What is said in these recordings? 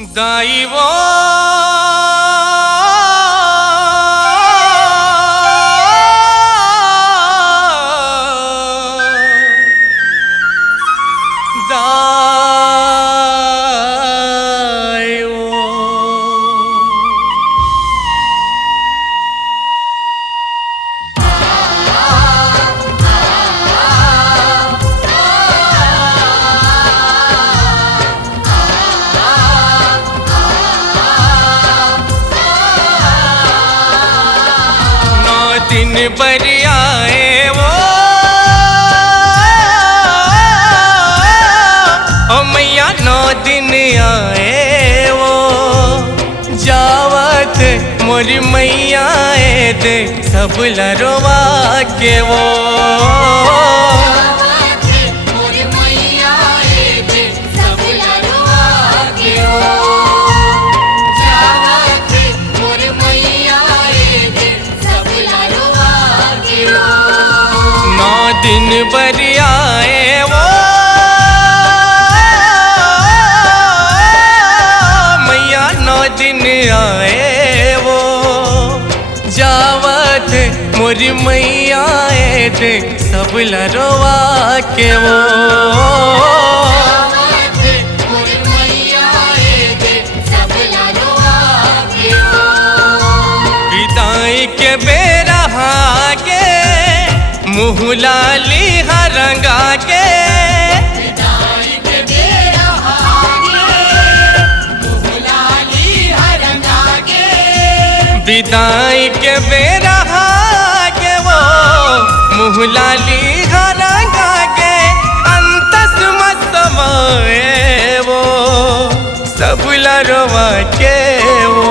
दाई वो दिन पर आए वो ओ मैया 9 दिन आए वो जावत मोरी मैया दे सब लरवा के वो दिन भर आए वो मैया 9 दिन आए वो जावत मोरी मैया दे सब लरवा के वो विदाई के बेरा के मुँह लाली रंगा के विदाई के बेरा मुँह लाली रंगा के विदाई के बेरा के वो मुँह लाली रंगा के अंतस मत वो सब लरवा के वो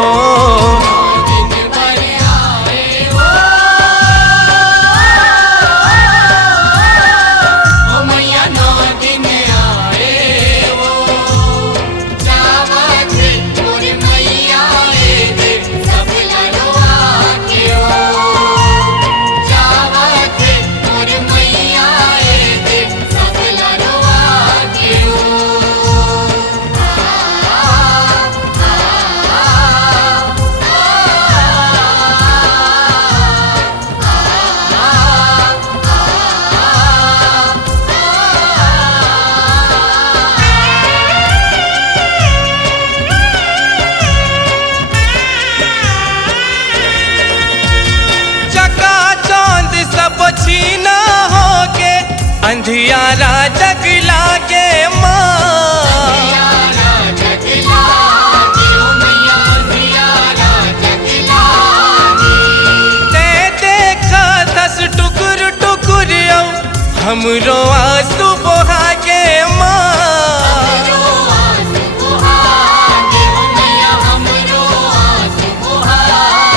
छीना होके अंधियारा जगला के ते देखा 10 टुकुर टुकुर हमरो आंसू बहा के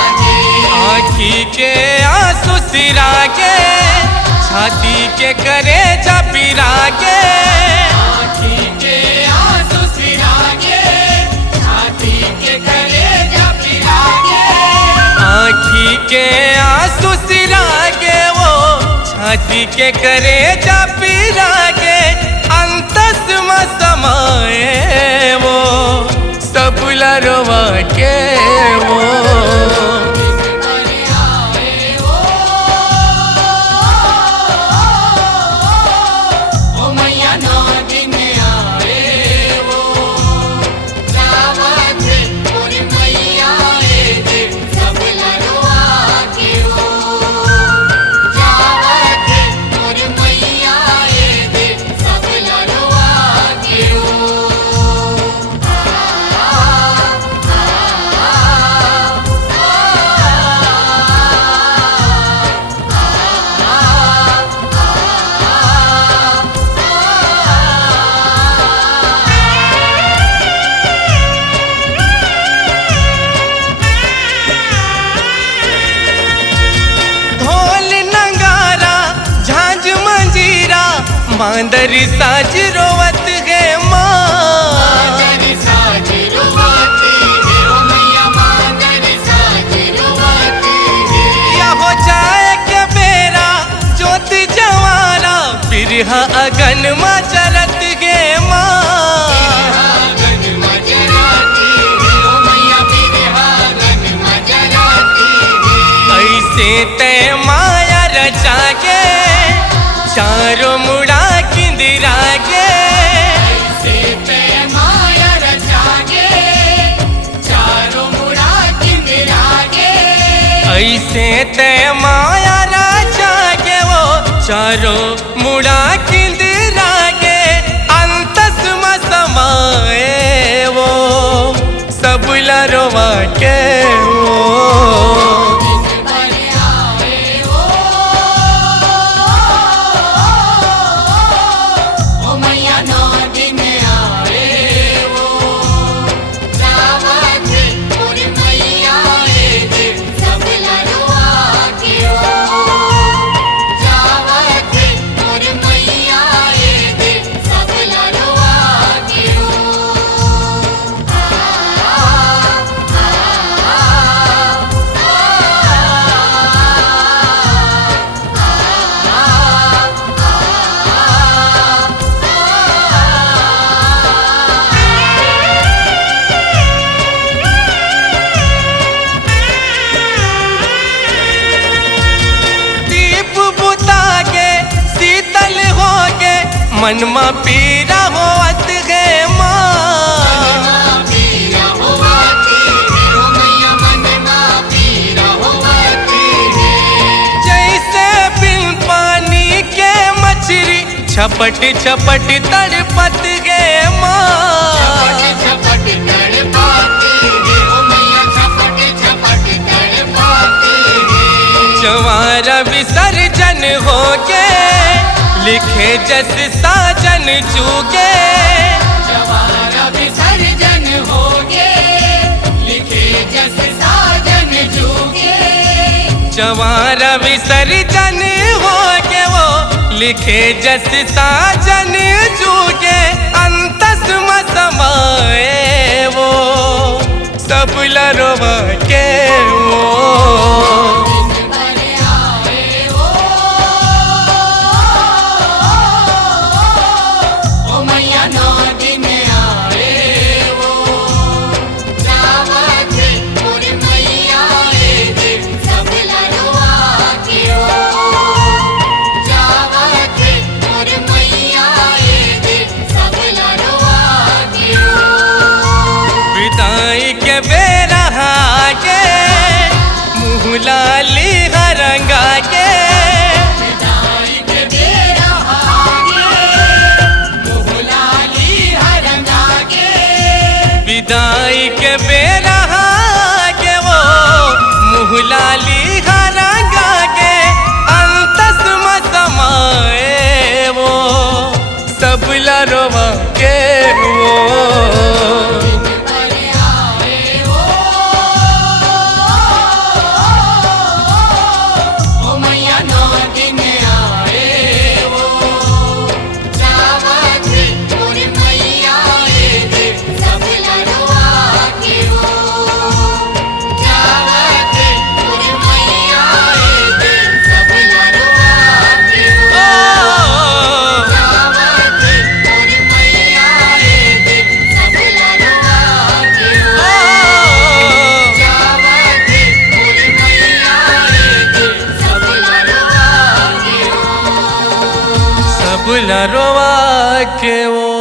आँखी के आंसू सिरा के छाती के करे जा पिरा के आँखी के आंसू सिरा के छाती के करे जा पिरा के आँखी के आंसू सिरा के वो छाती के करे जा पिरा के अंतस में समाए वो सब लरवा के वो मांदरी साज रोवत है या हो जाए के बेरा ज्योति जवारा बिरहा अगन में चलत गे माँ से ते माया राजा के वो चारों मुड़ा किंदरा के अंतस में समाए वो सब लरवा के वो मन में पीरा होवत गे जैसे बिन पानी के मछली छपट छपट तड़पत गे जवारा विसर्जन हो के लिखे जस साजन चूके जवारा विसर्जन होगे लिखे जस साजन चूके जवारा विसर्जन होगे वो लिखे जस साजन चूके अंतस में समाए वो सब लरवा के वो लाली हरंगा के विदाई के बेरा लाली हरंगा के विदाई के बेरा के वो मुँह लाली हरंगा के अंतस में समाए वो सब लरवा के वो लरवा के वो